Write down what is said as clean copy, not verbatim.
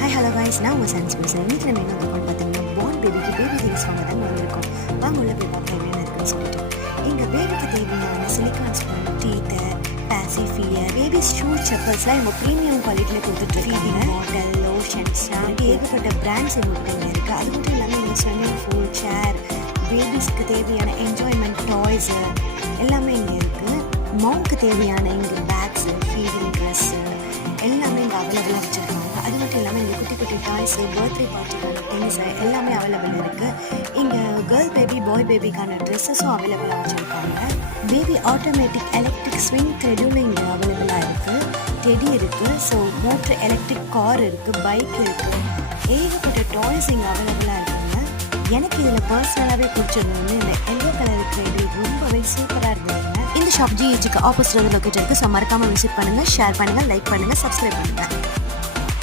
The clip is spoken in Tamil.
ஹாய் ஹலோ காய்ஸ், நான் உங்கள் சயின்ஸ் பேசுகிறேன். இன்றைக்கி நம்ம என்ன இருக்கோம்னு பார்த்தீங்கன்னா, பார்ன் பேபிக்கு பேபி திங்ஸ் வாங்க தான் வந்திருக்கோம். வாங்க உள்ள போய் பார்க்க என்ன இருக்குன்னு சொல்லிட்டு. எங்கள் பேபிக்கு தேவையான சிலிக்கான் ஸ்பூன், டீத்தர், பேசிஃபியர், பேபி ஷூ, செப்பல்ஸ்லாம் இவங்க ப்ரீமியம் குவாலிட்டியில் கொடுத்துட்ருக்காங்க. பாட்டில், லோஷன்ஸ், ஏகப்பட்ட பிராண்ட்ஸ் இவங்ககிட்ட இங்கே இருக்குது. அது மட்டும் இல்லாமல் இங்கே ஸ்விம்மிங் பூல், சேர், பேபிஸ்க்கு தேவையான என்ஜாய்மெண்ட் டாய்ஸு எல்லாமே இங்கே இருக்குது. மாம்க்கு தேவையான இங்கே பேக்ஸு, ஃபீடிங் ட்ரெஸ்ஸு எல்லாமே இங்கே அவைலபிளாக வச்சுருக்காங்க. அது மட்டும் இல்லாமல் இங்கே குட்டி குட்டி டாய்ஸு, பர்த்டே பார்ட்டிக்கான திங்ஸு எல்லாமே அவைலபிள் இருக்குது. இங்கே கேர்ள் பேபி, பாய் பேபிக்கான ட்ரெஸ்ஸஸும் அவைலபிளாக வச்சுருக்காங்க. பேபி ஆட்டோமேட்டிக் எலக்ட்ரிக் ஸ்விங் த்ரெட்டும் இங்கே அவைலபிளாக இருக்குது. டெடி இருக்குது. ஸோ மோட்டர் எலக்ட்ரிக் கார் இருக்குது, பைக் இருக்குது. ஏகப்பட்ட டாய்ஸ் இங்கே அவைலபிளாக இருக்குங்க. எனக்கு இதில் பர்சனலாகவே பிடிச்சது வந்து இந்த எல்லோ கலர் த்ரெட் ரொம்பவே சூப்பராக இருந்ததுங்க. இந்த ஷாப் ஜிஹெச்சுக்கு ஆப்போசிட் லொக்கேட் இருக்குது. ஸோ மறக்காமல் விசிட் பண்ணுங்கள், ஷேர் பண்ணுங்கள், லைக் பண்ணுங்கள், சப்ஸ்கிரைப் பண்ணுங்கள்.